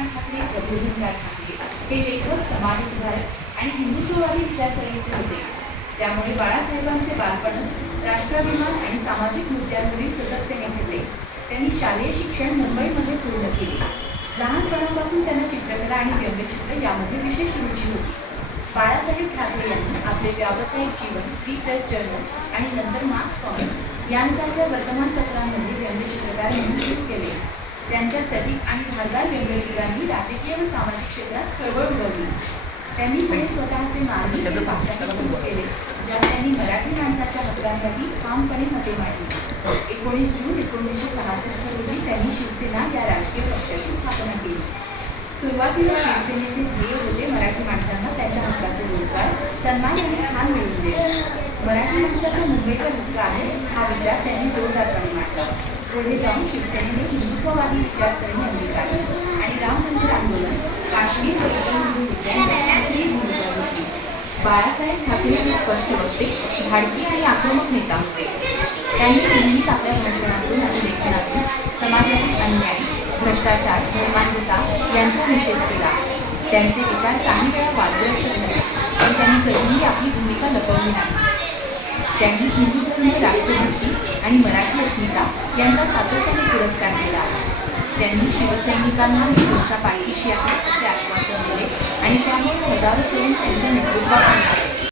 चंद्रकांत ठाकरे, प्रबोधनकार ठाकरे हे लेखक, समाजसुधारक आणि हिंदुत्ववादी विचारसरणीचे होते. त्यामुळे बाळासाहेबांचे बालपणच राष्ट्राभिमान आणि सामाजिक मुद्द्यांवरील सतततेने घडले. त्यांनी शालेय शिक्षण मुंबईमध्ये पूर्ण केले. लहानपणापासून त्यांना चित्रकला आणि व्यंगचित्र यामध्ये विशेष रुची होती. बाळासाहेब ठाकरे यांनी आपले व्यावसायिक जीवन फ्री प्रेस जर्नल आणि नंतर मार्क्स कॉमिक्स यांसारख्या वर्तमानपत्रांमध्ये व्यंगचित्रकार म्हणून सुरू केले. त्यांच्या सटीक आणि धारदार व्यंगचित्रांनी राजकीय व सामाजिक क्षेत्रात खळबळ उडवली. त्यांनी पुढे स्वतःचे मार्मिक साप्ताहिक सुरू केले, ज्यात त्यांनी मराठी माणसाच्या हक्कांसाठी ठामपणे मते मांडली. 19 जून 1966 रोजी त्यांनी शिवसेना या राजकीय पक्षाची स्थापना केली. सुरुवातीला शिवसेनेचे ध्येय होते मराठी माणसांना त्यांच्या हक्काचे रोजगार, सन्मान आणि स्थान मिळवून देणे. मराठी माणसाचा मुंबईवर हक्क आहे हा विचार त्यांनी जोरदारपणे मांडला. पुढे जाऊन शिवसेनेने हिंदुत्ववादी विचारसरणी अंगीकारली आणि राम मंदिर आंदोलन, काश्मीर व इतर हिंदू मुद्द्यांवर सक्रिय भूमिका घेतली. बाळासाहेब ठाकरे हे स्पष्ट वक्ते, धाडसी आणि आक्रमक नेता होते. त्यांनी नेहमीच आपल्या भाषणातून आणि लेखनातून समाजातील अन्याय, भ्रष्टाचार, धर्मांधता यांचा निषेध केला. त्यांचे विचार काही वेळा वादग्रस्त झाले, पण त्यांनी कधीही आपली भूमिका लपवली नाही. त्यांनी हिंदू धर्म, राष्ट्रभक्ती आणि मराठी अस्मिता यांचा सातत्याने पुरस्कार केला. त्यांनी शिवसैनिकांना मी तुमच्या पाठीशी आहे असे आश्वासन दिले आणि त्यामुळे हजारो तरुण त्यांच्या नेतृत्वात